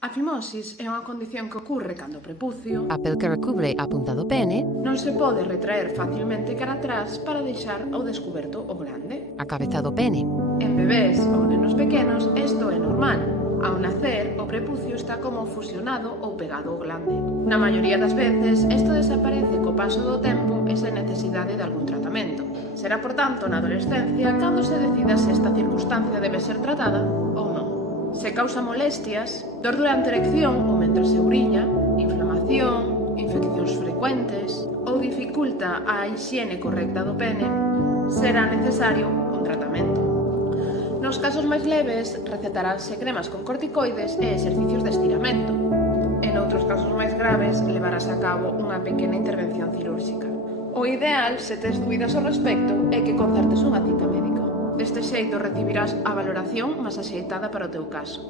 A fimosis é unha condición que ocorre cando o prepucio A pel que recubre a punta do pene, non se pode retraer facilmente cara atrás para deixar ao descoberto o glande. a cabeza do pene. En bebés ou nenos pequenos isto é normal. Ao nacer, o prepucio está como fusionado ou pegado ao glande. Na maioría das veces, isto desaparece co paso do tempo e sen necesidade de algún tratamento. Será, por tanto, na adolescencia cando se decida se esta circunstancia debe ser tratada ou non. Se causa molestias, dor durante a erección ou mentres se ouriña, inflamación, infeccións frecuentes ou dificulta a hixiene correcta do pene, será necesario un tratamento. Nos casos máis leves, recetaránse cremas con corticoides e exercicios de estiramento. En outros casos máis graves, levarás a cabo unha pequena intervención cirúrxica. O ideal, se tes dúbidas ao respecto, é que concertes unha cita médica. Deste xeito recibirás a valoración máis axeitada para o teu caso.